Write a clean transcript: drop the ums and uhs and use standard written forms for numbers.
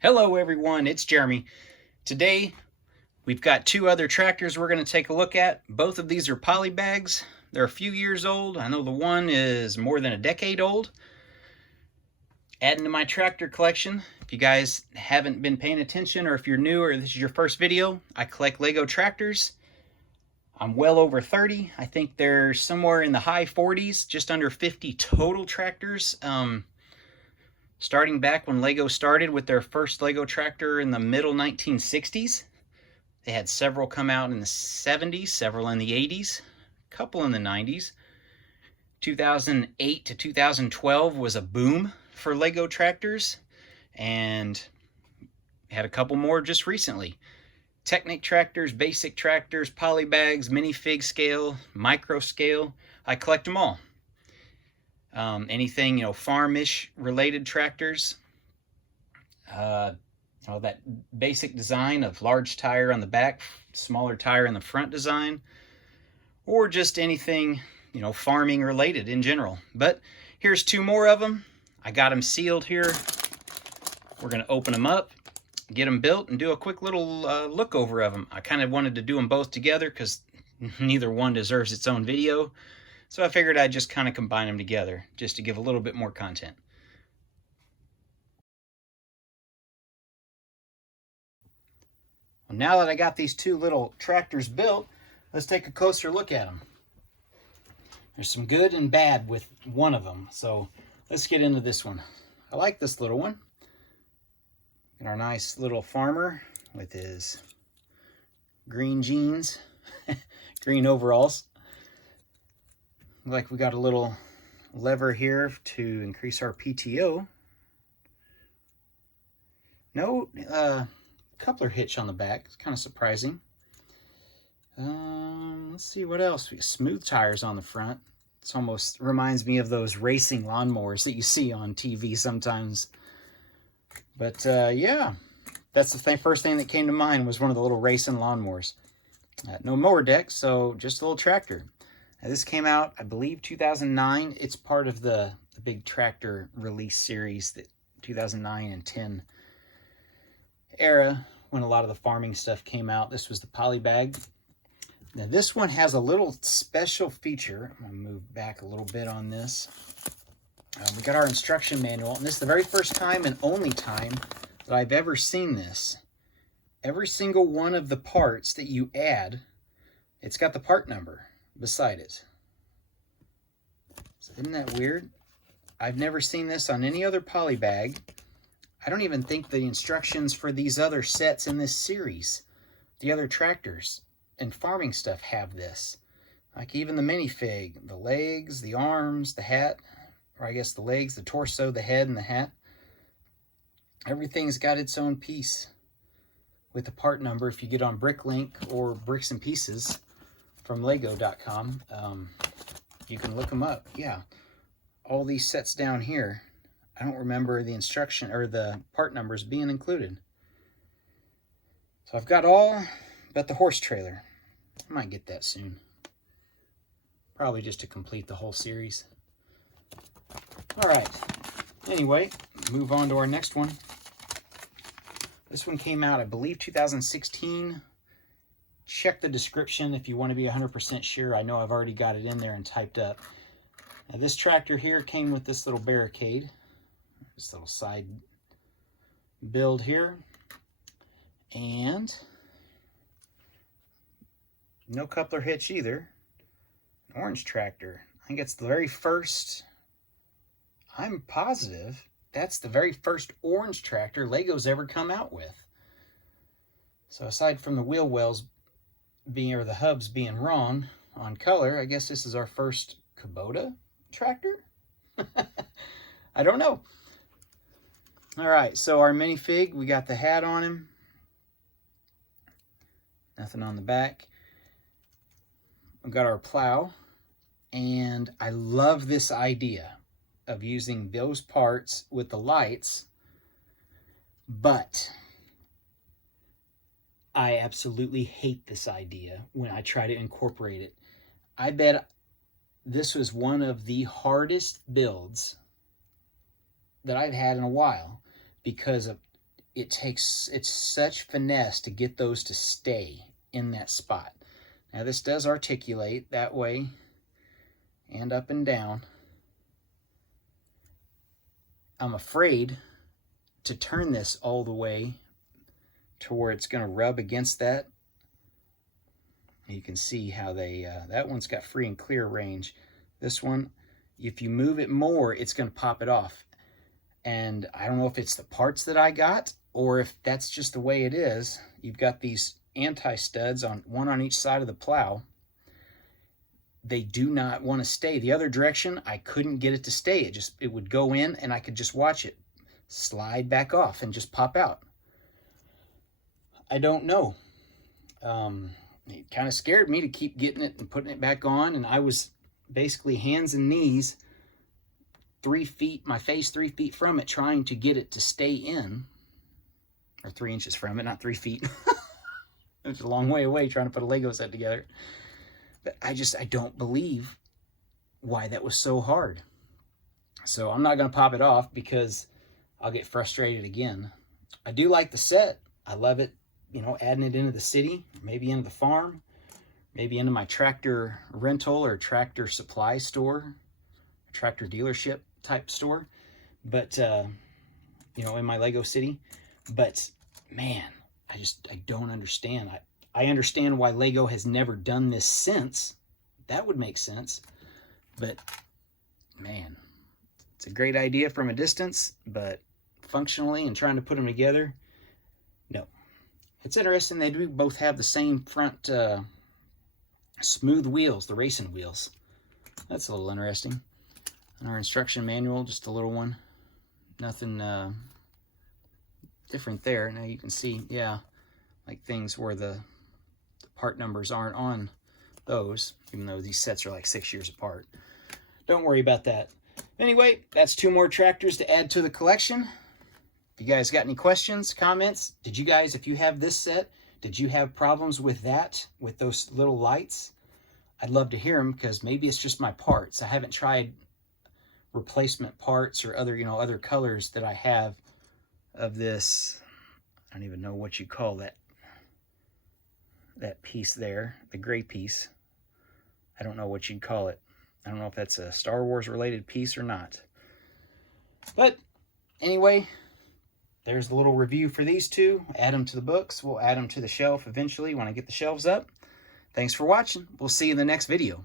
Hello everyone, it's Jeremy. Today we've got two other tractors we're going to take a look at. Both of these are polybags. They're a few years old. I know the one is more than a decade old. Adding to my tractor collection. If you guys haven't been paying attention, or if you're new or this is your first video, I collect Lego tractors. I'm well over 30. I think they're somewhere in the high 40s, just under 50 total tractors. Starting back when Lego started with their first Lego tractor in the middle 1960s. They had several come out in the 70s, several in the 80s, a couple in the 90s. 2008 to 2012 was a boom for Lego tractors, and had a couple more just recently. Technic tractors, basic tractors, polybags, minifig scale, micro scale. I collect them all. Anything, farmish related tractors. That basic design of large tire on the back, smaller tire in the front design, or just anything, farming related in general. But here's two more of them. I got them sealed here. We're going to open them up, get them built, and do a quick little look over of them. I kind of wanted to do them both together because neither one deserves its own video. So I figured I'd just kind of combine them together just to give a little bit more content. Well, now that I got these two little tractors built, let's take a closer look at them. There's some good and bad with one of them, so let's get into this one. I like this little one. And our nice little farmer with his green jeans, green overalls. Like we got a little lever here to increase our PTO. No coupler hitch on the back. It's kind of surprising. Let's see what else. We got smooth tires on the front. It almost reminds me of those racing lawnmowers that you see on TV sometimes. But yeah, that's the first thing that came to mind was one of the little racing lawnmowers. No mower deck, so just a little tractor. Now, this came out, I believe, 2009. It's part of the big tractor release series, that 2009 and 10 era, when a lot of the farming stuff came out. This was the polybag. Now, this one has a little special feature. I'm going to move back a little bit on this. We got our instruction manual, and this is the very first time and only time that I've ever seen this. Every single one of the parts that you add, it's got the part number beside it. So isn't that weird? I've never seen this on any other polybag. I don't even think the instructions for these other sets in this series, the other tractors and farming stuff, have this. Like even the minifig, the legs, the arms, the hat, or I guess the legs, the torso, the head, and the hat. Everything's got its own piece with the part number. If you get on Bricklink or Bricks and Pieces from Lego.com, you can look them up. Yeah, all these sets down here, I don't remember the instruction or the part numbers being included. So I've got all but the horse trailer. I might get that soon. Probably just to complete the whole series. All right. Anyway, move on to our next one. This one came out, I believe, 2016. Check the description if you want to be 100% sure. I know I've already got it in there and typed up. Now, this tractor here came with this little barricade. This little side build here. And no coupler hitch either. Orange tractor. I think it's the very first, I'm positive, that's the very first orange tractor Lego's ever come out with. So aside from the wheel wells being, or the hubs being wrong on color, I guess this is our first Kubota tractor? I don't know. All right, so our minifig, we got the hat on him. Nothing on the back. We've got our plow. And I love this idea of using those parts with the lights, but I absolutely hate this idea when I try to incorporate it. I bet this was one of the hardest builds that I've had in a while, because of it's such finesse to get those to stay in that spot. Now this does articulate that way and up and down. I'm afraid to turn this all the way to where it's going to rub against that. You can see how they, that one's got free and clear range. This one, if you move it more, it's going to pop it off. And I don't know if it's the parts that I got or if that's just the way it is. You've got these anti-studs, one on each side of the plow. They do not want to stay. The other direction, I couldn't get it to stay. It would go in and I could just watch it slide back off and just pop out. I don't know. It kind of scared me to keep getting it and putting it back on, and I was basically hands and knees 3 feet, my face 3 feet from it, trying to get it to stay in, or 3 inches from it, not 3 feet. It's a long way away trying to put a Lego set together. But I don't believe why that was so hard. So I'm not going to pop it off because I'll get frustrated again. I do like the set. I love it, you know, adding it into the city, maybe into the farm, maybe into my tractor rental or tractor supply store, tractor dealership type store, but, you know, in my Lego city. But man, I don't understand. I understand why Lego has never done this since. That would make sense. But man, it's a great idea from a distance, but functionally and trying to put them together, no. It's interesting they do both have the same front smooth wheels, the racing wheels. That's a little interesting. And our instruction manual, just a little one. Nothing different there. Now you can see, yeah, like things where the part numbers aren't on those, even though these sets are like 6 years apart. Don't worry about that. Anyway, that's 2 more tractors to add to the collection. If you guys got any questions, comments, did you guys, if you have this set, did you have problems with that, with those little lights? I'd love to hear them, because maybe it's just my parts. I haven't tried replacement parts or other, you know, other colors that I have of this. I don't even know what you call that piece there, the gray piece. I don't know what you'd call it. I don't know if that's a Star Wars related piece or not. But anyway, there's the little review for these 2. Add them to the books. We'll add them to the shelf eventually when I get the shelves up. Thanks for watching. We'll see you in the next video.